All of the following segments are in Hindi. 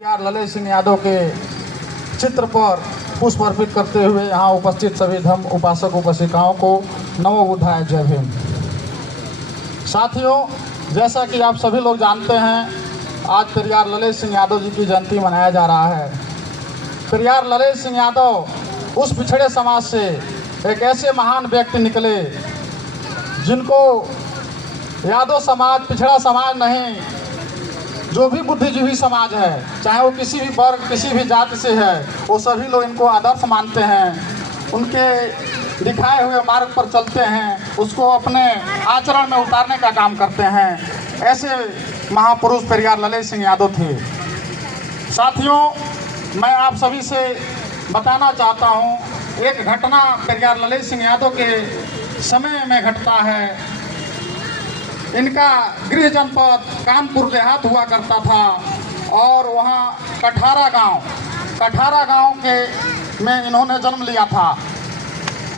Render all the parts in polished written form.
यार ललित सिंह यादव के चित्र पर पुष्प अर्पित करते हुए यहाँ उपस्थित सभी धर्म उपासक उपासिकाओं को नमो बुद्धाय जय भीम। साथियों, जैसा कि आप सभी लोग जानते हैं, आज पेरियार ललित सिंह यादव जी की जयंती मनाया जा रहा है। पेरियार ललित सिंह यादव उस पिछड़े समाज से एक ऐसे महान व्यक्ति निकले जिनको यादव समाज पिछड़ा समाज नहीं, जो भी बुद्धिजीवी समाज है, चाहे वो किसी भी वर्ग किसी भी जाति से है, वो सभी लोग इनको आदर्श मानते हैं, उनके दिखाए हुए मार्ग पर चलते हैं, उसको अपने आचरण में उतारने का काम करते हैं। ऐसे महापुरुष पेरियार ललित सिंह यादव थे। साथियों, मैं आप सभी से बताना चाहता हूँ, एक घटना पेरियार ललित सिंह यादव के समय में घटता है। इनका गृह जनपद कानपुर देहात हुआ करता था और वहाँ कठारा गांव के में इन्होंने जन्म लिया था।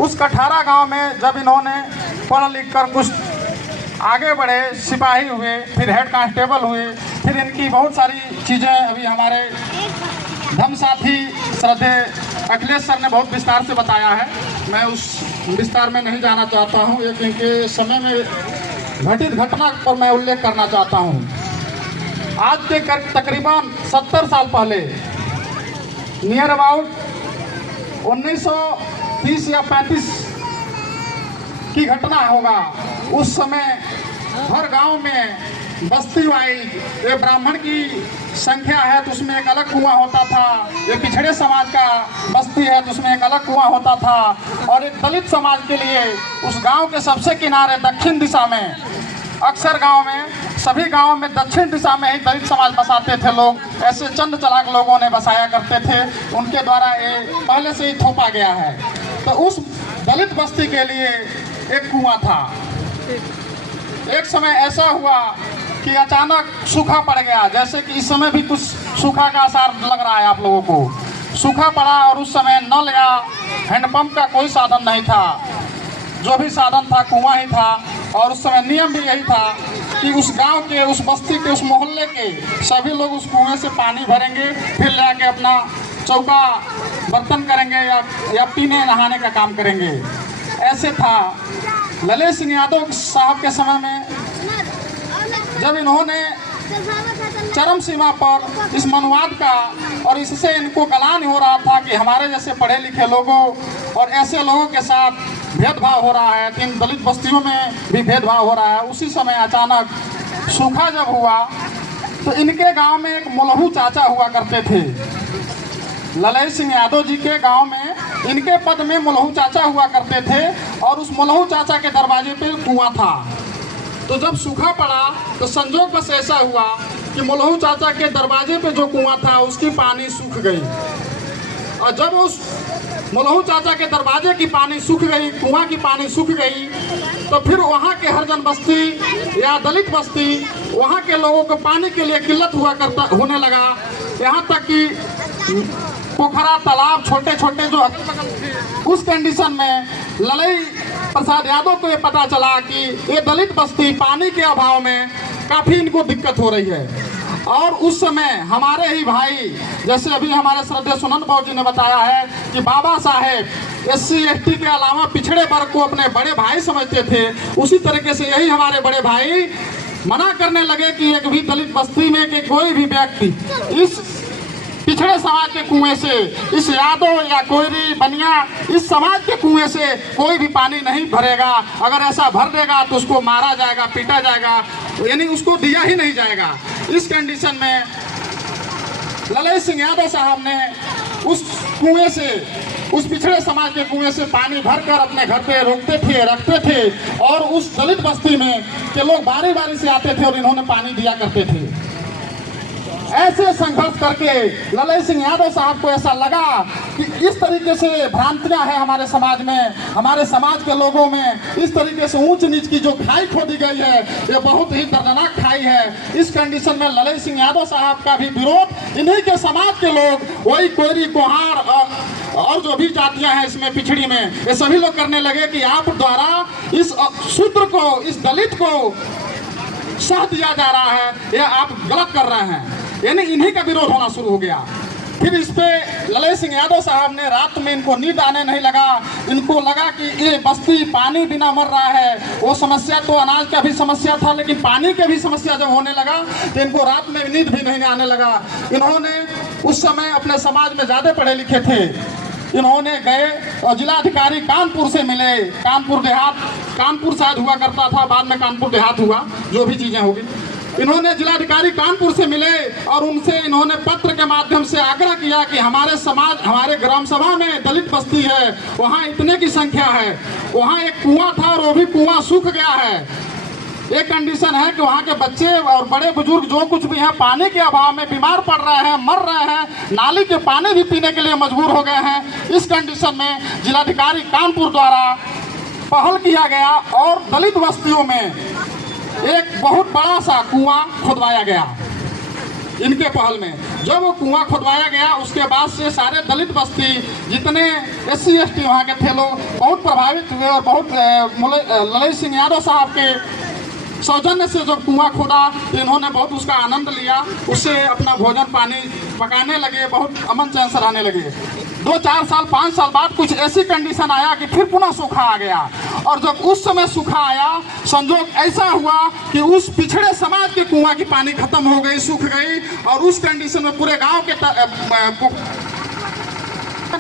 उस कठारा गांव में जब इन्होंने पढ़ लिख कर कुछ आगे बढ़े, सिपाही हुए, फिर हेड कांस्टेबल हुए, फिर इनकी बहुत सारी चीज़ें अभी हमारे धर्म साथी श्रद्धेय अखिलेश सर ने बहुत विस्तार से बताया है। मैं उस विस्तार में नहीं जाना चाहता हूँ। एक इनके समय में घटित घटना पर मैं उल्लेख करना चाहता हूँ। आज के तकरीबन 70 साल पहले, नियर अबाउट 1930 या 35 की घटना होगा। उस समय हर गांव में बस्ती वाइज, ये ब्राह्मण की संख्या है तो उसमें एक अलग कुआं होता था, ये पिछड़े समाज का बस्ती है तो उसमें एक अलग कुआं होता था, और एक दलित समाज के लिए उस गांव के सबसे किनारे दक्षिण दिशा में, अक्सर गांव में सभी गांव में दक्षिण दिशा में ही दलित समाज बसाते थे लोग। ऐसे चंद चलाक लोगों ने बसाया करते थे, उनके द्वारा ये पहले से ही थोपा गया है। तो उस दलित बस्ती के लिए एक कुआं था। एक समय ऐसा हुआ कि अचानक सूखा पड़ गया, जैसे कि इस समय भी कुछ सूखा का असर लग रहा है आप लोगों को। सूखा पड़ा और उस समय नल या हैंडपंप का कोई साधन नहीं था, जो भी साधन था कुआं ही था। और उस समय नियम भी यही था कि उस गांव के, उस बस्ती के, उस मोहल्ले के सभी लोग उस कुएं से पानी भरेंगे, फिर ले आके अपना चौका बर्तन करेंगे या पीने नहाने का काम करेंगे। ऐसे था ललित सिंह यादव साहब के समय में, जब इन्होंने चरम सीमा पर इस मनुवाद का, और इससे इनको गलान हो रहा था कि हमारे जैसे पढ़े लिखे लोगों और ऐसे लोगों के साथ भेदभाव हो रहा है, इन दलित बस्तियों में भी भेदभाव हो रहा है। उसी समय अचानक सूखा जब हुआ तो इनके गांव में एक मोलहू चाचा हुआ करते थे। ललित सिंह यादव जी के गांव में इनके पद में मोलहू चाचा हुआ करते थे, और उस मोलहू चाचा के दरवाजे पे कुआं था। तो जब सूखा पड़ा तो संजोग बस ऐसा हुआ कि मोलहू चाचा के दरवाजे पे जो कुआं था उसकी पानी सूख गई, और जब उस मोलहू चाचा के दरवाजे की पानी सूख गई, कुआं की पानी सूख गई, तो फिर वहाँ के हरिजन बस्ती या दलित बस्ती, वहाँ के लोगों को पानी के लिए किल्लत होने लगा। यहाँ तक कि पोखरा तालाब छोटे छोटे जो उस कंडीशन में ललित प्रसाद यादव को ये पता चला कि ये दलित बस्ती पानी के अभाव में काफ़ी इनको दिक्कत हो रही है। और उस समय हमारे ही भाई, जैसे अभी हमारे श्रद्धेय सुनंद बाबू जी ने बताया है कि बाबा साहेब SC ST के अलावा पिछड़े वर्ग को अपने बड़े भाई समझते थे, उसी तरीके से यही हमारे बड़े भाई मना करने लगे कि एक भी दलित बस्ती में कि कोई भी व्यक्ति इस पिछड़े समाज के कुएं से, इस यादव या कोयरी बनिया इस समाज के कुएं से कोई भी पानी नहीं भरेगा। अगर ऐसा भर देगा तो उसको मारा जाएगा, पीटा जाएगा, यानी उसको दिया ही नहीं जाएगा। इस कंडीशन में ललित सिंह यादव साहब ने उस कुएं से, उस पिछड़े समाज के कुएं से पानी भरकर अपने घर पे रोकते थे, रखते थे, और उस दलित बस्ती में के लोग बारी बारी से आते थे और इन्होंने पानी दिया करते थे। ऐसे संघर्ष करके ललित सिंह यादव साहब को ऐसा लगा कि इस तरीके से भ्रांतियां हैं हमारे समाज में, हमारे समाज के लोगों में इस तरीके से ऊंच नीच की जो खाई खोदी गई है, ये बहुत ही दर्दनाक खाई है। इस कंडीशन में ललित सिंह यादव साहब का भी विरोध इन्हीं के समाज के लोग, वही कोयरी कोहार और जो भी जातियां हैं इसमें पिछड़ी में, ये सभी लोग करने लगे कि आप द्वारा इस शूद्र को, इस दलित को सह दिया जा रहा है, यह आप गलत कर रहे हैं। यानी इन्हीं का विरोध होना शुरू हो गया। फिर इस पे ललय सिंह यादव साहब ने रात में, इनको नींद आने नहीं लगा, इनको लगा कि ये बस्ती पानी बिना मर रहा है। वो समस्या तो अनाज का भी समस्या था, लेकिन पानी के भी समस्या जब होने लगा तो इनको रात में नींद भी नहीं आने लगा। इन्होंने उस समय अपने समाज में ज़्यादा पढ़े लिखे थे, इन्होंने गए और जिलाधिकारी कानपुर से मिले। कानपुर देहात, कानपुर शायद हुआ करता था, बाद में कानपुर देहात हुआ, जो भी चीज़ें होगी। इन्होंने जिलाधिकारी कानपुर से मिले और उनसे इन्होंने पत्र के माध्यम से आग्रह किया कि हमारे समाज, हमारे ग्राम सभा में दलित बस्ती है, वहाँ इतने की संख्या है, वहाँ एक कुआं था और वो भी कुआं सूख गया है। एक कंडीशन है कि वहाँ के बच्चे और बड़े बुजुर्ग जो कुछ भी हैं पानी के अभाव में बीमार पड़ रहे हैं, मर रहे हैं, नाली के पानी भी पीने के लिए मजबूर हो गए हैं। इस कंडीशन में जिलाधिकारी कानपुर द्वारा पहल किया गया और दलित बस्तियों में एक बहुत बड़ा सा कुआं खुदवाया गया। इनके पहल में जब वो कुआं खुदवाया गया, उसके बाद से सारे दलित बस्ती जितने SC ST वहाँ के थे लोग बहुत प्रभावित हुए और बहुत ललय सिंह यादव साहब के सौजन्य से जब कुआं खोदा तो इन्होंने बहुत उसका आनंद लिया, उससे अपना भोजन पानी पकाने लगे, बहुत अमन चैन से रहने लगे। 2-4 साल 5 साल बाद कुछ ऐसी कंडीशन आया कि फिर पुनः सूखा आ गया। और जब उस समय सूखा आया, संजोग ऐसा हुआ कि उस पिछड़े समाज के कुआं की पानी खत्म हो गई, सूख गई, और उस कंडीशन में पूरे गांव के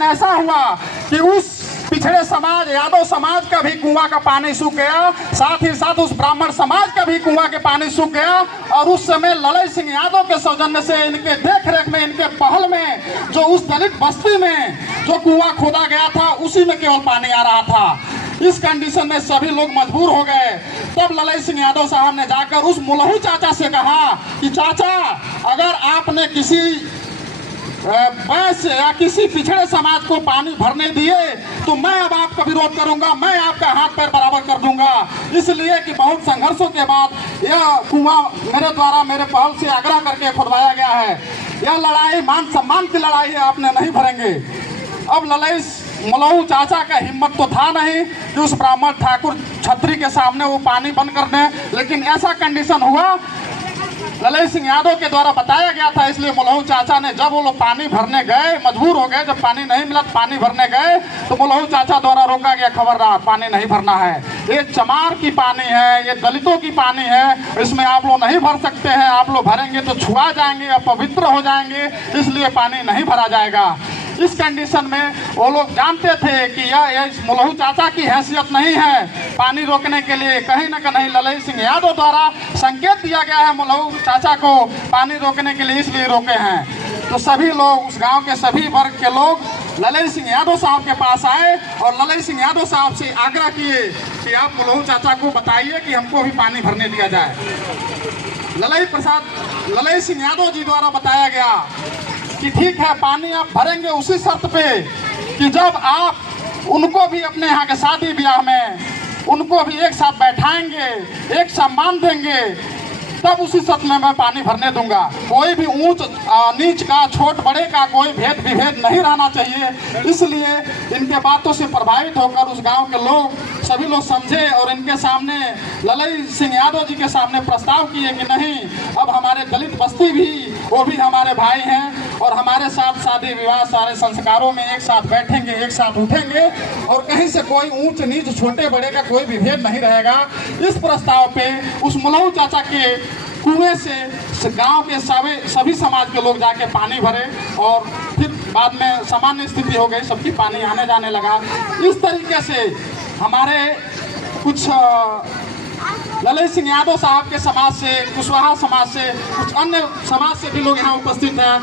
ऐसा हुआ कि उस पिछड़े समाज, यादव समाज का भी कुआं का पानी सूख गया, साथ ही साथ उस ब्राह्मण समाज का भी कुआं के पानी सूख गया। और उस समय ललय सिंह यादव के सौजन्य से, इनके देखरेख में, इनके पहल में, जो उस दलित बस्ती में जो कुआं खोदा गया था उसी में केवल पानी आ रहा था। इस कंडीशन में सभी लोग मजबूर हो गए। तब ललय सिंह यादव साहब ने जाकर उस मुलहू चाचा से कहा कि चाचा, अगर आपने किसी वैश्य या किसी पिछड़े समाज को पानी भरने दिए तो मैं अब आपका विरोध करूंगा, मैं आपका हाथ पैर बराबर कर दूंगा। इसलिए कि बहुत संघर्षों के बाद यह कुआं मेरे द्वारा, मेरे पहल से आग्रह करके खुदवाया गया है। यह लड़ाई मान सम्मान की लड़ाई है, आपने नहीं भरेंगे। अब ललय मुलहू चाचा का हिम्मत तो था नहीं कि उस ब्राह्मण ठाकुर छत्री के सामने वो पानी बंद कर दें, लेकिन ऐसा कंडीशन हुआ, ललय सिंह यादव के द्वारा बताया गया था। इसलिए मुलहू चाचा ने, जब वो लोग पानी भरने गए, मजबूर हो गए, जब पानी नहीं मिला पानी भरने गए तो मुलहू चाचा द्वारा रोका गया, खबरदार पानी नहीं भरना है, ये चमार की पानी है, ये दलितों की पानी है, इसमें आप लोग नहीं भर सकते हैं, आप लोग भरेंगे तो छुआ जाएंगे, अपवित्र हो जाएंगे, इसलिए पानी नहीं भरा जाएगा। इस कंडीशन में वो लोग जानते थे कि यह मुलहू चाचा की हैसियत नहीं है पानी रोकने के लिए। कहीं न कहीं ललय सिंह यादव द्वारा संकेत दिया गया है मुलहू चाचा को पानी रोकने के लिए, इसलिए रोके हैं। तो सभी लोग, उस गांव के सभी वर्ग के लोग ललय सिंह यादव साहब के पास आए और ललय सिंह यादव साहब से आग्रह किए कि आप मुलहू चाचा को बताइए कि हमको भी पानी भरने दिया जाए। ललय सिंह यादव जी द्वारा बताया गया कि ठीक है, पानी आप भरेंगे उसी शर्त पे कि जब आप उनको भी अपने यहाँ के शादी ब्याह में उनको भी एक साथ बैठाएंगे, एक सम्मान देंगे, तब उसी शर्त में मैं पानी भरने दूंगा। कोई भी ऊंच नीच का, छोट बड़े का कोई भेद विभेद नहीं रहना चाहिए। इसलिए इनके बातों से प्रभावित होकर उस गांव के लोग, सभी लोग समझे और इनके सामने, ललय सिंह यादव जी के सामने प्रस्ताव किए कि नहीं, अब हमारे दलित बस्ती भी, वो भी हमारे भाई हैं और हमारे साथ शादी विवाह सारे संस्कारों में एक साथ बैठेंगे, एक साथ उठेंगे और कहीं से कोई ऊंच नीच, छोटे बड़े का कोई विभेद नहीं रहेगा। इस प्रस्ताव पे उस मुलहू चाचा के कुएं से गांव के सभी समाज के लोग जाके पानी भरे और फिर बाद में सामान्य स्थिति हो गई, सबकी पानी आने जाने लगा। इस तरीके से हमारे कुछ ललय सिंह यादव साहब के समाज से, कुशवाहा समाज से, कुछ अन्य समाज से भी लोग यहाँ उपस्थित हैं।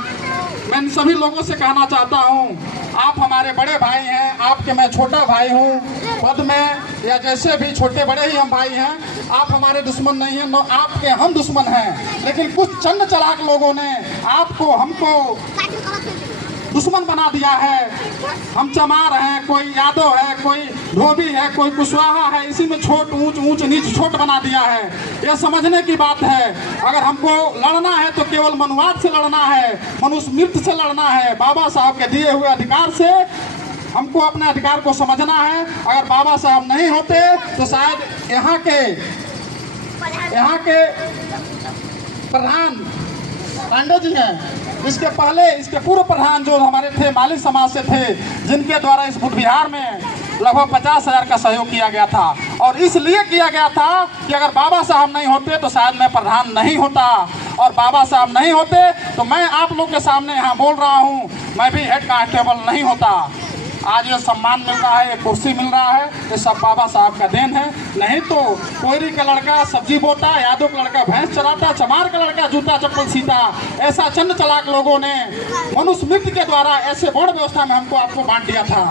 मैं इन सभी लोगों से कहना चाहता हूँ, आप हमारे बड़े भाई हैं, आपके मैं छोटा भाई हूँ, पद में या जैसे भी छोटे बड़े ही हम भाई हैं। आप हमारे दुश्मन नहीं हैं, न आपके हम दुश्मन हैं, लेकिन कुछ चंद चालाक लोगों ने आपको, हमको दुश्मन बना दिया है। हम चमार हैं, कोई यादव है, कोई धोबी है, कोई कुशवाहा है, इसी में छोट ऊंच नीच छोट बना दिया है। यह समझने की बात है। अगर हमको लड़ना है तो केवल मनुवाद से लड़ना है, मनुष्य मृत्यु से लड़ना है, बाबा साहब के दिए हुए अधिकार से हमको अपने अधिकार को समझना है। अगर बाबा साहब नहीं होते तो शायद यहाँ के प्रधान पांडे जी हैं। इसके पहले इसके पूर्व प्रधान जो हमारे थे माली समाज से थे, जिनके द्वारा इस बुद्ध विहार में लगभग 50,000 का सहयोग किया गया था। और इसलिए किया गया था कि अगर बाबा साहब नहीं होते तो शायद मैं प्रधान नहीं होता, और बाबा साहब नहीं होते तो मैं आप लोग के सामने यहाँ बोल रहा हूँ, मैं भी हेड कांस्टेबल नहीं होता। आज ये सम्मान मिल रहा है, ये कुर्सी मिल रहा है, ये सब बाबा साहब का देन है। नहीं तो कोयरी का लड़का सब्जी बोता, यादव का लड़का भैंस चराता, चमार का लड़का जूता चप्पल सीता, ऐसा चंद चलाक लोगों ने मनुस्मृति के द्वारा ऐसे बड़ व्यवस्था में हमको आपको बांट दिया था।